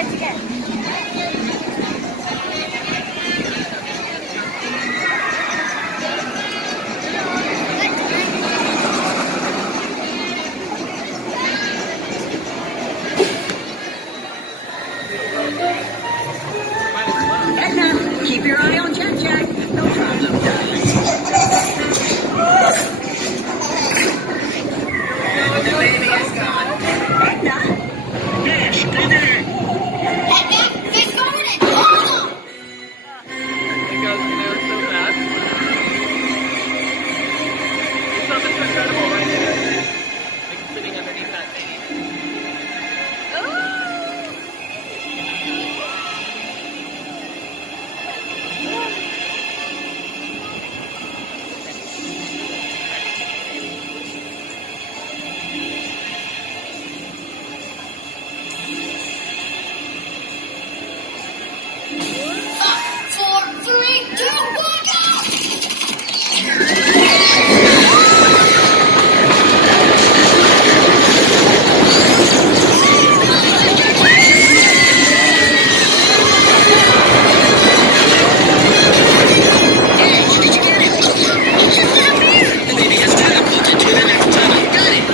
try it again. Edna, keep your eye on Jack Jack. No problem, darling. The baby is gone. Edna? There, stay there. Fish Gordon! It goes there so fast. It's something so incredible right there. Like sitting underneath that thing. The baby has teleported to the next tunnel. Got it.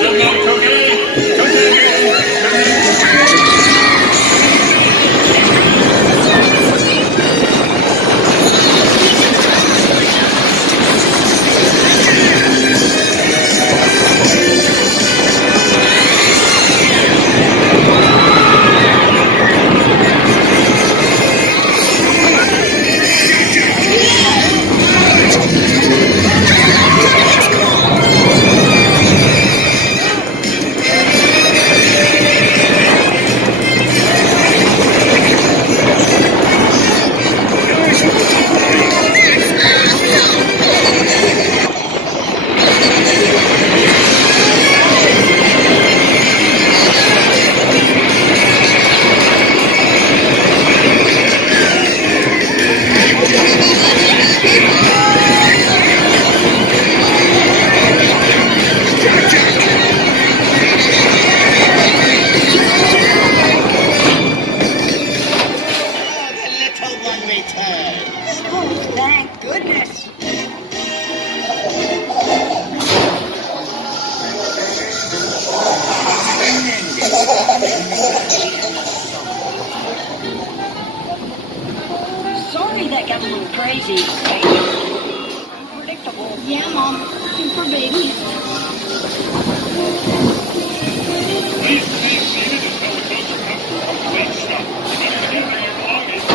Look out, Cookie! Oh, the little one returns. Oh, thank goodness. Sorry that got a little crazy. Unpredictable. Yeah, Mom. Super babies. Please stay seated until the coaster comes to a complete stop. Remember to gather your belongings.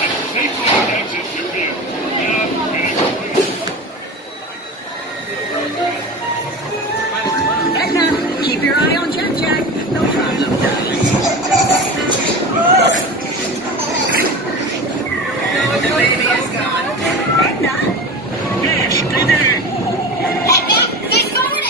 And safely exit to view. Edna, keep your eye on Jack Jack. No problem, darling. The baby is gone. Edna? There, stay there. Fish Gordon!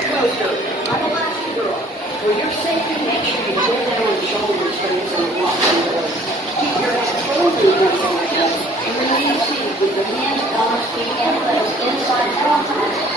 closer. I'm a lassie girl. For your safety, make sure you hold down on the shoulders when it's in the walk. Keep your head firmly against the window and release seat with your hands, arms, feet, and legs inside contact